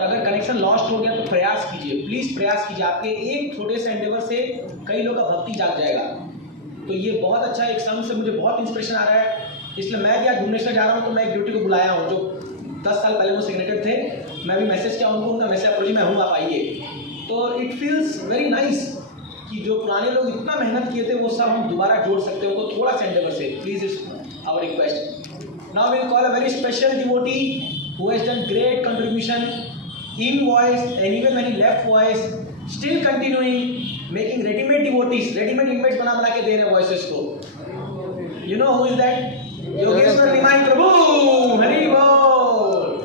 अगर connection lost हो गया तो प्रयास कीजिए, प्लीज़ प्रयास कीजिए। आपके एक छोटे से एंडेवर से कई लोगों का भक्ति जाग जाएगा। तो ये बहुत अच्छा, एक सॉन्ग से मुझे बहुत इंस्पिरेशन आ रहा है, इसलिए मैं भी आज भुवनेश्वर जा रहा हूँ। तो मैं एक ड्यूटी को बुलाया हूँ, जो 10 साल पहले वो सिग्नेचर थे। मैं भी मैसेज किया उनको, उनका मैसेज अप्रोच में हूँ, आप आइए। तो इट फील्स वेरी नाइस कि जो पुराने लोग इतना मेहनत किए थे वो सब हम दोबारा जोड़ सकते हैं उनको थोड़ा सा एंडेवर से। Please it's our request. Now will call a very special devotee who has done great contribution in voice, and even when he left voice, still continuing making ready-made devotees, ready-made inmates बना के दे रहे voices को। You know who is that? Yogeshwar Nimai Prabhu, Hari Bol.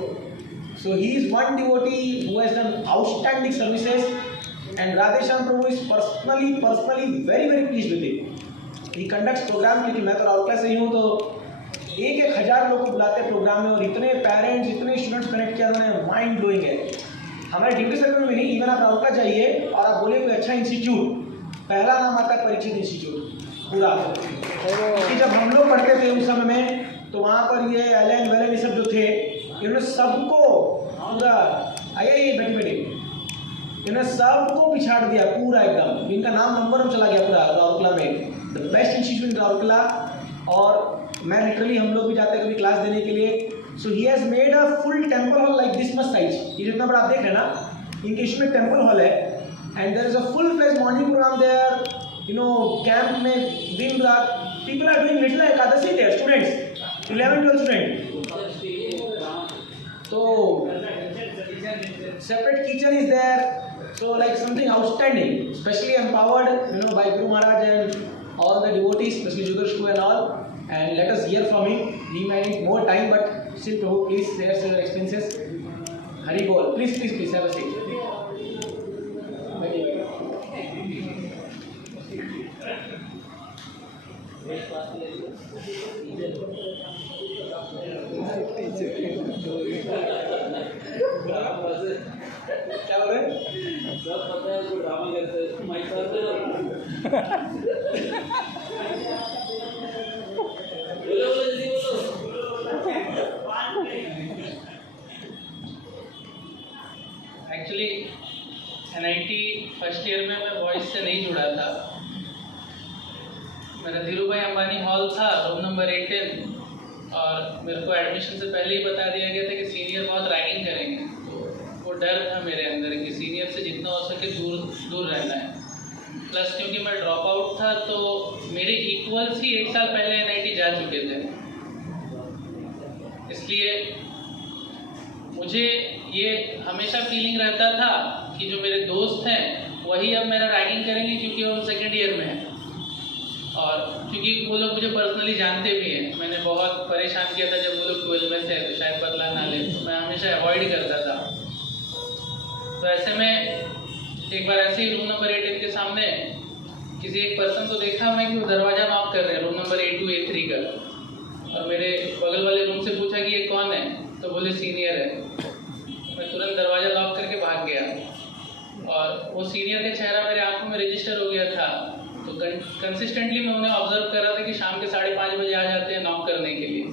So he is one devotee who has done outstanding services, and Radheshyam Prabhu is personally very pleased with it. He conducts program, लेकिन मैं तो राउरकेला से ही हूँ, तो 1,000 लोग को बुलाते हैं प्रोग्राम में, और इतने पेरेंट्स, इतने स्टूडेंट्स कनेक्ट किया उन्होंने, माइंड ब्लोइंग है। हमारे ड्यूटी सर्कल में नहीं, इवन आप राउरकेला जाइए और आप बोले कोई अच्छा इंस्टीट्यूट, पहला नाम आता है परीक्षित इंस्टीट्यूट पूरा। क्योंकि जब हम लोग पढ़ते थे उस समय में, तो वहाँ पर ये एलन वेलन ये सब जो थे, इन्होंने सबको पूरा आइए बैठी इन्होंने सबको पिछाड़ दिया पूरा एकदम। इनका नाम नंबर चला गया पूरा राउरकेला में, द बेस्ट इंस्टीट्यूट इन राउरकेला। और मैं लिटरली, हम लोग भी जाते हैं कभी क्लास देने के लिए। So he has made a full temple hall like this much size. ये जितना बड़ा आप देख रहे हैं ना, इनके इसमें टेम्पल हॉल है, and there is a full fledge morning programme there. You know, camp में दिन रात people are doing little Ekadashi there, students 11-12 student. तो separate kitchen is there, so like something outstanding, specially empowered you know by Guru Maharaj and all the devotees, especially Jugarshku and all. And let us hear from him. He may need more time, but still, Prabhu, please share your experiences. Hari Bol. Please have a seat. क्या हो रहा है? सब पता है, कोई drama करते हैं माइक पर। एक्चुअली NIT फर्स्ट ईयर में मैं वॉइस से नहीं जुड़ा था। मेरा धीरू भाई अंबानी हॉल था, रूम नंबर 18, और मेरे को एडमिशन से पहले ही बता दिया गया था कि सीनियर बहुत रैगिंग करेंगे। तो वो डर था मेरे अंदर कि सीनियर से जितना हो सके दूर रहना है। प्लस क्योंकि मैं ड्रॉप आउट था, तो मेरे इक्वल्स ही 1 साल पहले NIT जा चुके थे, इसलिए मुझे ये हमेशा फीलिंग रहता था कि जो मेरे दोस्त हैं वही अब मेरा रैगिंग करेंगे, क्योंकि वो सेकेंड ईयर में है। और क्योंकि वो लोग मुझे पर्सनली जानते भी हैं, मैंने बहुत परेशान किया था जब वो लोग 12 में थे, तो शायद बदला ना ले, तो मैं हमेशा अवॉइड करता था। तो ऐसे में एक बार ऐसे ही रूम नंबर 18 के सामने किसी एक पर्सन को देखा मैं कि वो दरवाज़ा नॉक कर रहे हैं, रूम नंबर A2 A3 का। और मेरे बगल वाले रूम से पूछा कि ये कौन है, तो बोले सीनियर है। मैं तुरंत दरवाज़ा लॉक करके भाग गया, और वो सीनियर का चेहरा मेरे आंखों में रजिस्टर हो गया था। तो कंसिस्टेंटली मैं उन्हें ऑब्जर्व कर रहा था कि शाम के 5:30 बजे आ जाते हैं नॉक करने के लिए।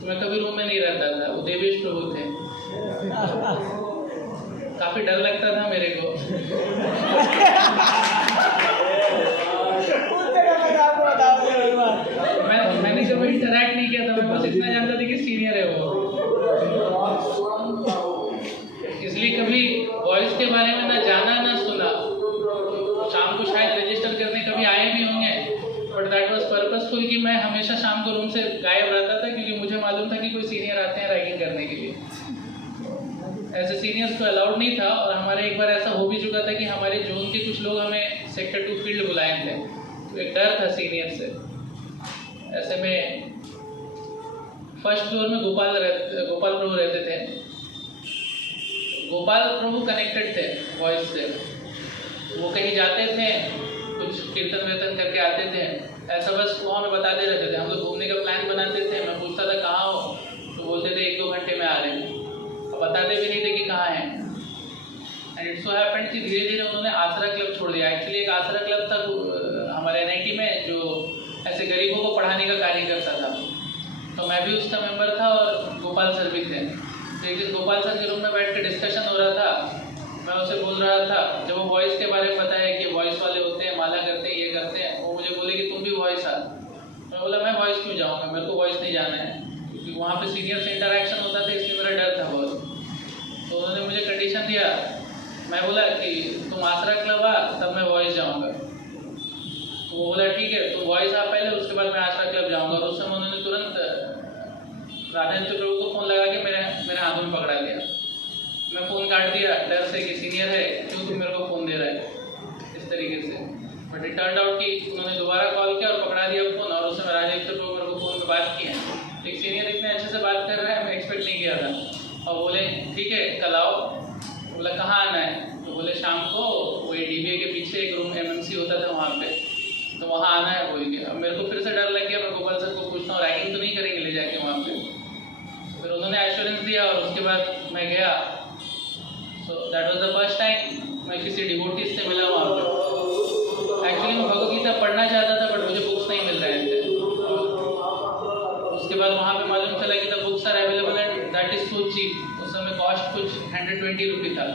तो मैं कभी रूम में नहीं रहता था, वो देवेश प्रभु थे। काफ़ी डर लगता था मेरे को। मैंने कभी इंटरैक्ट नहीं किया था, मैं बस इतना जानता था कि सीनियर है वो। इसलिए कभी वॉइस के बारे में ना जाना ना सुना। शाम को शायद रजिस्टर करने कभी आए भी होंगे, बट दैट वाज पर्पसफुल कि मैं हमेशा शाम को रूम से गायब रहता था, क्योंकि मुझे मालूम था कि कोई सीनियर आते हैं रैगिंग करने के लिए। ऐसे सीनियर्स को अलाउड नहीं था, और हमारे एक बार ऐसा हो भी चुका था कि हमारे जोन के कुछ लोग हमें सेक्टर 2 फील्ड बुलाए थे, तो एक डर था सीनियर से। ऐसे में फर्स्ट फ्लोर में गोपाल प्रभु रहते थे। गोपाल प्रभु कनेक्टेड थे वॉइस से, वो कहीं जाते थे, कुछ कीर्तन वीर्तन करके आते थे, ऐसा बस वो हमें बताते रहते थे। हम लोग घूमने का प्लान बनाते थे, मैं पूछता था कहाँ हो, तो बोलते थे 1-2 घंटे में आ रहे हैं, बताते भी नहीं थे कि कहाँ हैं। एंड इट सो हैपेंड कि धीरे धीरे उन्होंने आसरा क्लब छोड़ दिया। एक्चुअली एक आसरा क्लब था हमारे NIT में, जो ऐसे गरीबों को पढ़ाने का कार्य करता था, तो मैं भी उसका मेंबर था और गोपाल सर भी थे। तो एक दिन गोपाल सर के रूम में बैठ के डिस्कशन हो रहा था। मैं उसे बोल रहा था, जब वो वॉइस के बारे में बताया कि वॉइस वाले होते हैं, माला करते हैं, ये करते हैं, वो मुझे बोले कि तुम भी वॉइस आ। मैं बोला मैं वॉइस क्यों जाऊँगा, मेरे को वॉइस नहीं जाना है, क्योंकि वहाँ पे सीनियर से इंटरेक्शन होता था, इसलिए मेरा डर था बहुत। तो उन्होंने मुझे कंडीशन दिया। मैं बोला कि तुम आसरा क्लब आ, तब मैं वॉइस जाऊँगा। तो वो बोला ठीक है, तुम वॉइस आ पहले, उसके बाद मैं आसरा क्लब जाऊँगा। और उस समय उन्होंने तुरंत राधेंद्र प्रभु को फ़ोन लगा के मेरे हाथों में पकड़ा दिया। मैं फ़ोन काट दिया डर से कि सीनियर है, क्यों तुम मेरे को फ़ोन दे रहा है इस तरीके से। बट इट टर्न आउट कि उन्होंने दोबारा कॉल किया और पकड़ा दिया फ़ोन, और उस समय राजेंद्र प्रभु मेरे को फ़ोन में बात की है। एक सीनियर इतने अच्छे से बात कर रहा है, मैं एक्सपेक्ट नहीं किया था। और बोले ठीक है कल आओ। बोला कहाँ आना है, तो बोले शाम को वही DBA के पीछे एक रूम MMC होता था वहाँ पे, तो वहाँ आना है बोल के। अब मेरे को फिर से डर लग गया, मैं गोपाल सर को पूछता हूँ रैगिंग तो नहीं करेंगे ले जाके वहाँ पे। फिर उन्होंने एश्योरेंस दिया और उसके बाद मैं गया। So that was the first time मैं किसी डिवोटीज से मिला वहाँ पे। एक्चुअली मैं भगवद गीता पढ़ना चाहता था, बट मुझे बुक्स नहीं मिल रहे थे। उसके बाद वहाँ पे मालूम चला कि the books are available and that is so cheap. उस समय कॉस्ट कुछ 120 रुपये था।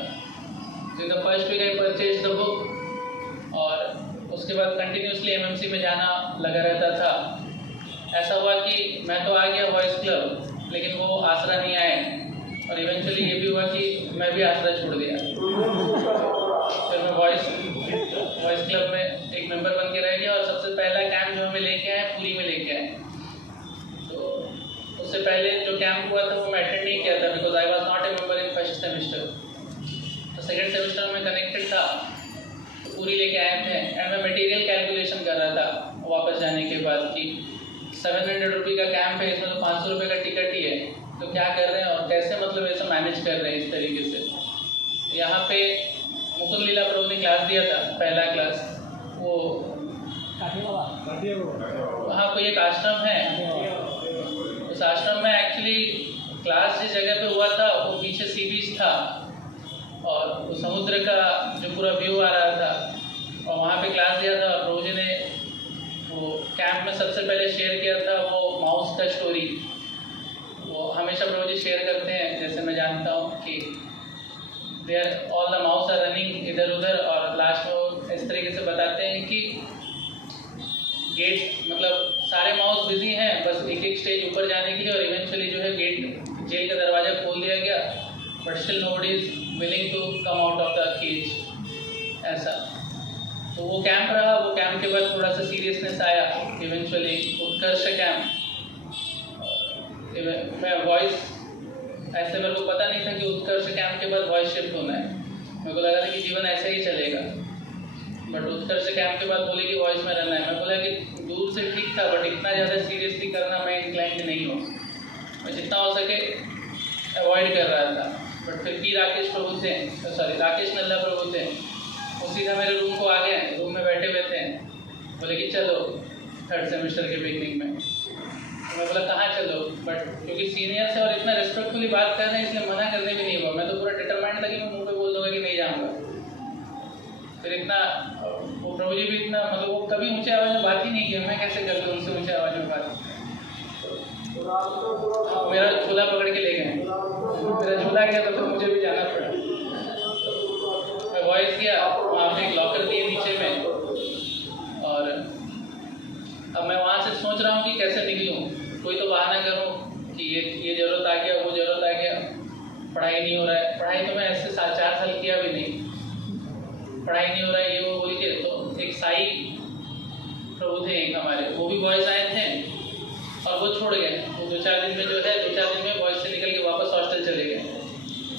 तो the first week I purchase the book, और उसके बाद कंटिन्यूसली MMC में जाना लगा रहता था। ऐसा हुआ कि मैं तो आ गया वॉइस क्लब, लेकिन वो आसरा नहीं आए, और इवेंचुअली ये भी हुआ कि मैं भी आसरा छोड़ दिया। फिर मैं वॉइस क्लब में एक मेंबर बन के रह गया, और सबसे पहला कैंप जो हमें लेके आए पुरी में लेके आए। तो उससे पहले जो कैंप हुआ था वो मैं अटेंड नहीं किया था, because I was not a member in first semester. तो सेकेंड सेमेस्टर में कनेक्टेड था, तो पूरी लेके आए थे। एंड मैं मटेरियल कैलकुलेशन कर रहा था वापस जाने के बाद कि 700 रुपये का कैंप है, इसमें तो 500 रुपये का टिकट ही है, तो क्या कर रहे हैं और कैसे मतलब ऐसा मैनेज कर रहे हैं इस तरीके से। यहाँ पे मुकुंद लीला प्रभु ने क्लास दिया था, पहला क्लास। वो वहाँ कोई एक आश्रम है, उस आश्रम में एक्चुअली क्लास जिस जगह पे हुआ था वो पीछे सी बीच था, और वो समुद्र का जो पूरा व्यू आ रहा था, और वहाँ पे क्लास दिया था। और प्रभु जी ने वो कैंप में सबसे पहले शेयर किया था वो माउस का स्टोरी। वो हमेशा प्रभु जी शेयर करते हैं, जैसे मैं जानता हूँ कि there all the mouse are running इधर उधर, और लास्ट में वो इस तरीके से बताते हैं कि गेट मतलब सारे माउस बिजी हैं बस एक एक स्टेज ऊपर जाने के लिए, और इवेंचुअली जो है गेट जेल का दरवाज़ा खोल दिया गया, but still nobody is willing to come out of the cage. ऐसा तो वो कैंप रहा। वो कैंप के बाद थोड़ा सा सीरियसनेस आया, इवेंचुअली उत्कर्ष कैंप। मैं वॉइस ऐसे मेरे को पता नहीं था कि उत्कर्ष कैंप के बाद वॉइस शिफ्ट होना है। मेरे को लगा था कि जीवन ऐसे ही चलेगा, बट उत्कर्ष कैंप के बाद बोले कि वॉइस में रहना है। मैं बोला कि दूर से ठीक था, बट इतना ज़्यादा सीरियसली करना मैं इंक्लाइंड नहीं हूँ। मैं जितना हो सके अवॉइड कर रहा था। बट फिर भी राकेश नल्ला प्रभु थे, वो सीधा मेरे रूम को आ गए। रूम में बैठे हुए थे, बोले कि चलो थर्ड सेमेस्टर के बिगनिंग में। तो मैं बोला कहाँ चलो, बट क्योंकि सीनियर से और इतना रिस्पेक्टफुली बात कर रहे हैं इसलिए मना करने भी नहीं हुआ। मैं तो पूरा डिटरमाइंड था कि मैं मुँह पे बोल दूँगा कि नहीं जाऊँगा। फिर इतना वो प्रभु जी भी इतना मतलब वो कभी ऊँचे आवाज़ में बात ही नहीं किया, मैं कैसे कर लूँ उनसे ऊँचे आवाज़ में बात। मेरा झोला पकड़ के ले गए, मेरा झोला गया तो मुझे भी जाना पड़ा। मैं वॉइस किया, वहाँ पे एक लॉकर दिए नीचे में, और अब मैं वहाँ से सोच रहा हूँ कि कैसे निकलूँ। कोई तो बहाना करूँ कि ये ज़रूरत आ गया, वो ज़रूरत आ गया, पढ़ाई नहीं हो रहा है। पढ़ाई तो मैं ऐसे 4 साल किया भी नहीं, पढ़ाई नहीं हो रहा है ये वो बोल के। तो एक साई प्रभु थे एक हमारे, वो भी वॉइस आए थे और वो छोड़ गए। वो 2-4 दिन में जो है 2-4 दिन में वॉइस से निकल के वापस हॉस्टल चले गए।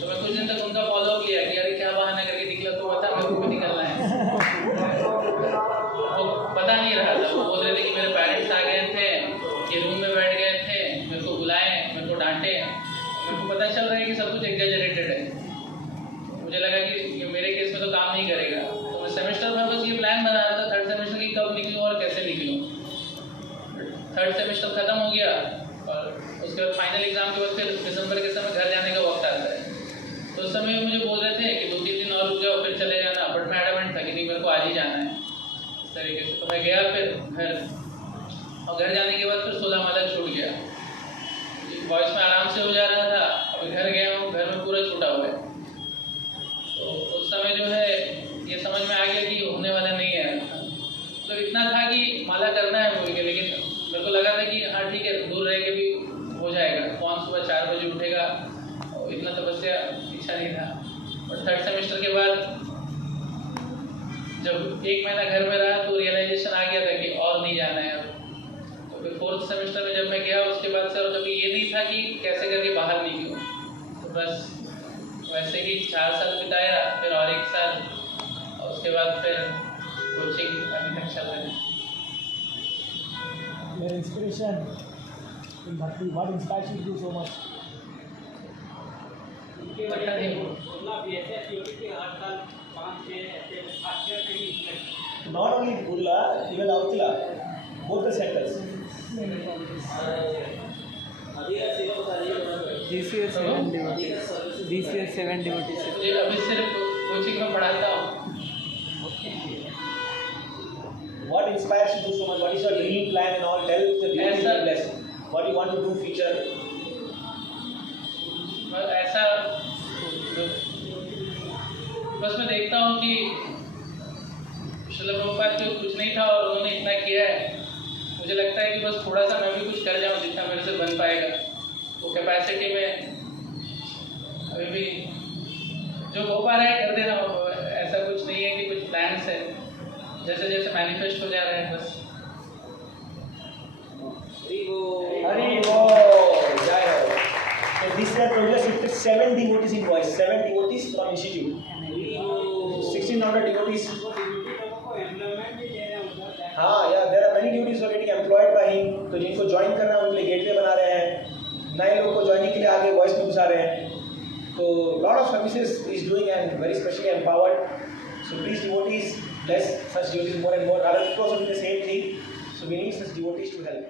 तो मैं कुछ दिन तक उनका फॉलोअप किया कि अरे क्या बहाना करके निकला, तो बता मेरे को भी निकलना है। वो पता नहीं रहा था, वो बोल रहे थे कि मेरे पेरेंट्स आ गए थे, ये रूम में बैठ गए थे, मेरे को बुलाए, मेरे को डांटे। मेरे को पता चल रहा है कि सब कुछ एग्जैजरेटेड है। मुझे लगा कि मेरे केस में तो काम नहीं करेगा। तो मैं सेमेस्टर में बस ये प्लान बना रहा था थर्ड सेमेस्टर की कब निकलूँ और कैसे निकलूँ। थर्ड सेमेस्टर ख़त्म हो गया, और उसके बाद फाइनल एग्जाम के बाद फिर दिसंबर के समय घर जाने का वक्त आता है। तो उस समय मुझे बोल रहे थे कि 2-3 दिन और रुक जाओ फिर चले जाना, बट मैं एडमेंट था कि नहीं मेरे को आज ही जाना है इस तरीके से। तो मैं गया फिर घर, और घर जाने के बाद फिर 16 माला छूट गया। वॉइस में आराम से हो जा रहा था, अभी घर गया हूँ, घर में पूरा छूटा हुआ है। तो उस समय जो है ये समझ में आ गया कि होने वाला नहीं है। तो इतना था कि माला करना है मूवी के, लेकिन मेरे को लगा था कि हाँ ठीक है, दूर रह के भी हो जाएगा। कौन सुबह 4 बजे उठेगा, और इतना तपस्या इच्छा नहीं था। और 3rd सेमेस्टर के बाद जब 1 महीना घर में रहा तो रियलाइजेशन आ गया था कि और नहीं जाना है अब। तो फिर 4th सेमेस्टर में जब मैं गया उसके बाद से और कभी ये नहीं था कि कैसे करके बाहर निकलूँ। तो बस वैसे ही 4 साल बिताया, फिर और 1 साल, और उसके बाद फिर कोचिंग अभी तक चल रहा है। Your inspiration in Bhakti, what inspires you to do so much? पता नहीं। Not only Burla, even Avtila, both the centers. GCS 7 devotees. GCS 7 devotees. ये अभी सिर्फ कोचिंग में पढ़ाता हूँ। What inspires you to do so much? What is your dream plan and all? Tell the devotees to bless. What do you want to do future? ऐसा बस मैं देखता हूँ कि श्रील प्रभुपाद को कुछ नहीं था और उन्होंने इतना किया है। मुझे लगता है कि बस थोड़ा सा मैं भी कुछ कर जाऊँ जितना मेरे से बन पाएगा। वो कैपेसिटी में अभी भी जो हो पा रहा है कर देना। ऐसा कुछ नहीं है कि कुछ प्लान्स है, जैसे जैसे मैनिफेस्ट हो जा रहा है बस। Hari Bol, Jai Ho. So this year Prabhupada shifted 7 devotees in voice, 7 devotees from institute, 1600 devotees. हाँ यार, there are many devotees who are getting employed by him. तो जिनको ज्वाइन करना है उनके लिए गेटवे बना रहे हैं, नए लोगों को ज्वाइनिंग के लिए आगे वॉइस में घुसा रहे हैं। तो lot of services is doing and very specially empowered. So please devotees, bless such devotees more and more. Other people also do the same thing. So we need such devotees to help.